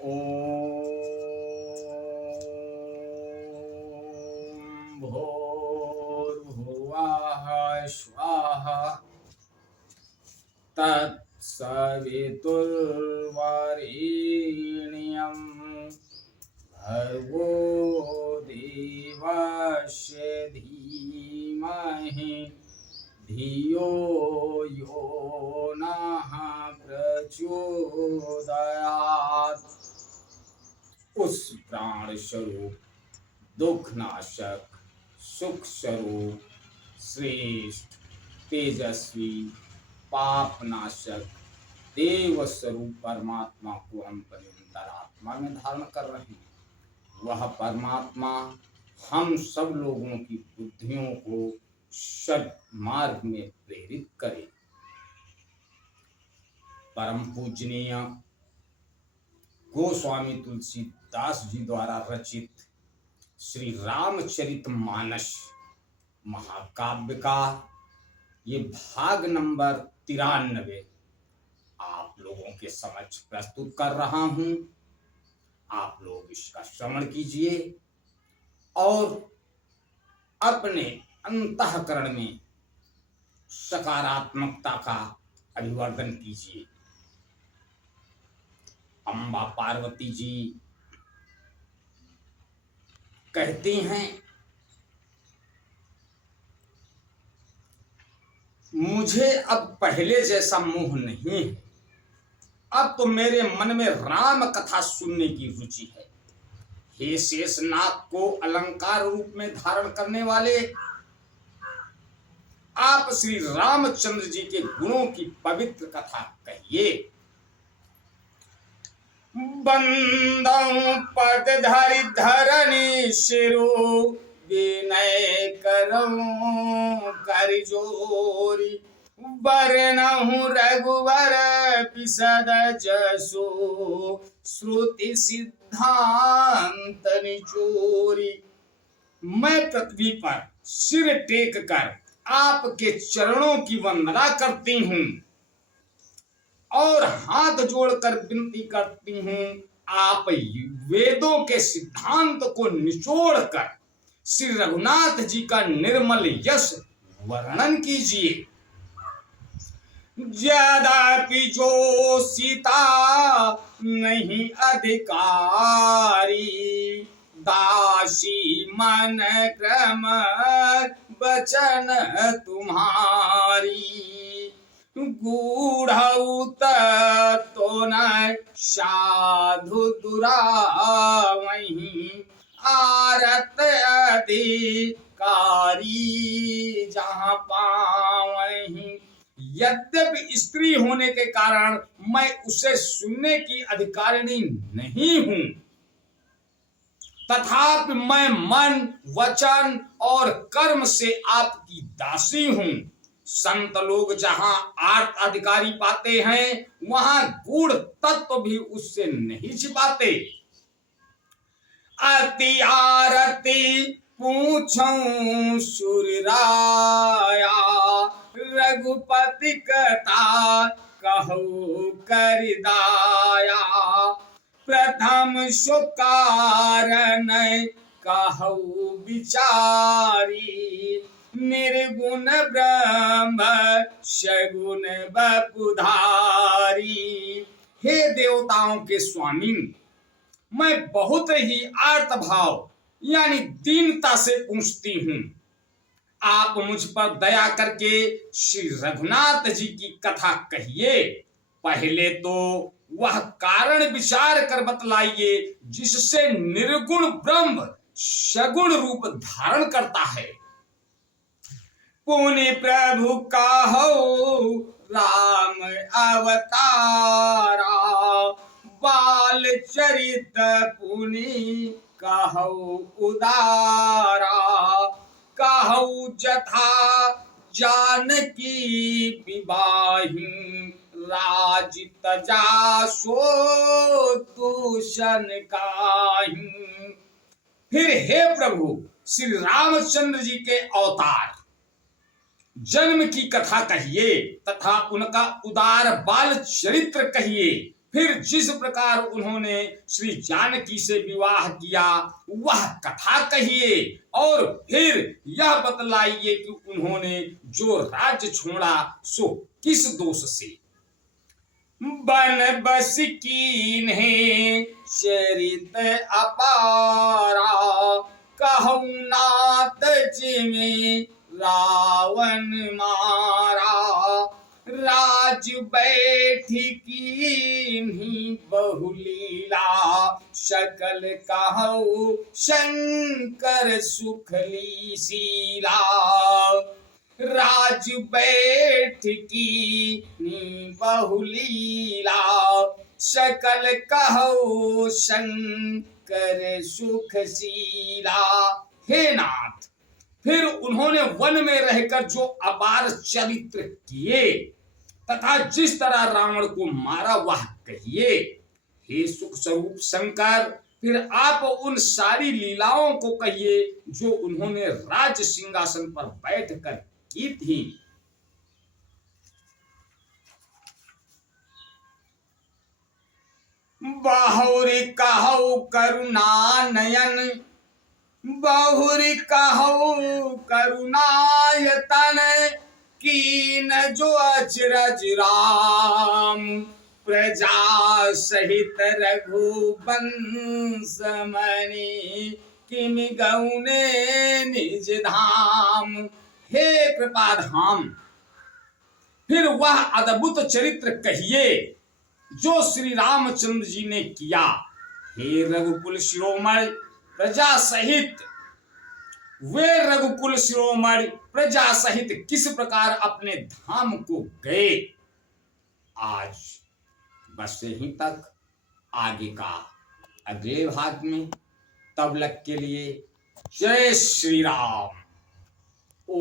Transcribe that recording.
ॐ भूर्भुवः स्वाहा तत्सवितुर्वरेण्यं भर्गो देवस्य धीमहि धियो यो नः प्रचोदयात्। उस प्राण स्वरूप दुखनाशक सुख स्वरूप श्रेष्ठ तेजस्वी पापनाशक देव स्वरूप परमात्मा को हम अपने अंतरात्मा में धारण कर रहे हैं। वह परमात्मा हम सब लोगों की बुद्धियों को सन्मार्ग में प्रेरित करे। परम पूजनीय गोस्वामी तुलसीदास जी द्वारा रचित श्री रामचरितमानस महाकाव्य का ये भाग नंबर 93 आप लोगों के समक्ष प्रस्तुत कर रहा हूं। आप लोग इसका श्रवण कीजिए और अपने अंतःकरण में सकारात्मकता का अभिवर्धन कीजिए। अम्बा पार्वती जी कहती हैं, मुझे अब पहले जैसा मोह नहीं है। अब तो मेरे मन में राम कथा सुनने की रुचि है। हे शेषनाग को अलंकार रूप में धारण करने वाले, आप श्री रामचंद्र जी के गुणों की पवित्र कथा कहिए। बंदौ पद धरि धरणी शिरो विनय करऊं कर जोरी। बरनहु रघुवर बिसद जसो श्रुति सिद्धांत निचोरी। मैं पृथ्वी पर सिर टेक कर आपके चरणों की वंदना करती हूँ और हाथ जोड़कर विनती करती हूँ, आप वेदों के सिद्धांत को निचोड़कर श्री रघुनाथ जी का निर्मल यश वर्णन कीजिए। यद्यपि जो सीता नहीं अधिकारी, दासी मन क्रम बचन तुम्हारी। गूढ़ौत तो न साधु दुरावहीं, आरत अधिकारी जहाँ पावहीं। यद्यपि स्त्री होने के कारण मैं उसे सुनने की अधिकारिणी नहीं हूं, तथापि मैं मन वचन और कर्म से आपकी दासी हूं। संत लोग जहां आर्त अधिकारी पाते हैं, वहां गूढ़ तत्व भी उससे नहीं छिपाते। अति आरती पूछूं सुरराया, रघुपति कथा कहु कर दाया। प्रथम सुकारण कहु विचारी, निर्गुण ब्रह्म सगुण बपुधारी। हे देवताओं के स्वामी, मैं बहुत ही आर्त भाव यानी दीनता से पूछती हूँ, आप मुझ पर दया करके श्री रघुनाथ जी की कथा कहिए। पहले तो वह कारण विचार कर बतलाइए जिससे निर्गुण ब्रह्म सगुण रूप धारण करता है। पुनि प्रभु काहू राम अवतारा, बाल चरित पुनि कहू उदारा। कहू जथा जानकी विवाही, राज तजा सो दूषण काहि। फिर हे प्रभु श्री रामचंद्र जी के अवतार जन्म की कथा कहिए तथा उनका उदार बाल चरित्र कहिए। फिर जिस प्रकार उन्होंने श्री जानकी से विवाह किया वह कथा कहिए, और फिर यह बतलाइए कि उन्होंने जो राज्य छोड़ा सो किस दोष से। बन बस कीन्हे चरित अपारा, कहूँ नाथ जिमें रावण मारा। राज बैठकी बहुलीला, सकल कहु शंकर सुखली शीला। राज बैठकी बहुलीला, सकल कहु शंकर सुखशीला। हे नाथ, फिर उन्होंने वन में रहकर जो अपार चरित्र किए तथा जिस तरह रावण को मारा वह कहिए। हे सुख स्वरूप शंकर, फिर आप उन सारी लीलाओं को कहिए जो उन्होंने राज सिंहासन पर बैठकर की थी। बहुरी कहु करुणा नयन, बहुरी कहु करुणायतन। कीन जो अचरज राम, प्रजा सहित रघुवंश मणि। किम गौने निज धाम। हे कृपाधाम, फिर वह अद्भुत चरित्र कहिए जो श्री रामचंद्र जी ने किया। हे रघुकुल शिरोमणि, प्रजा सहित वे रघुकुल शिरोमणि प्रजा सहित किस प्रकार अपने धाम को गए। आज बस यहीं तक, आगे का अगले भाग में। तब तक के लिए जय श्री राम। ओ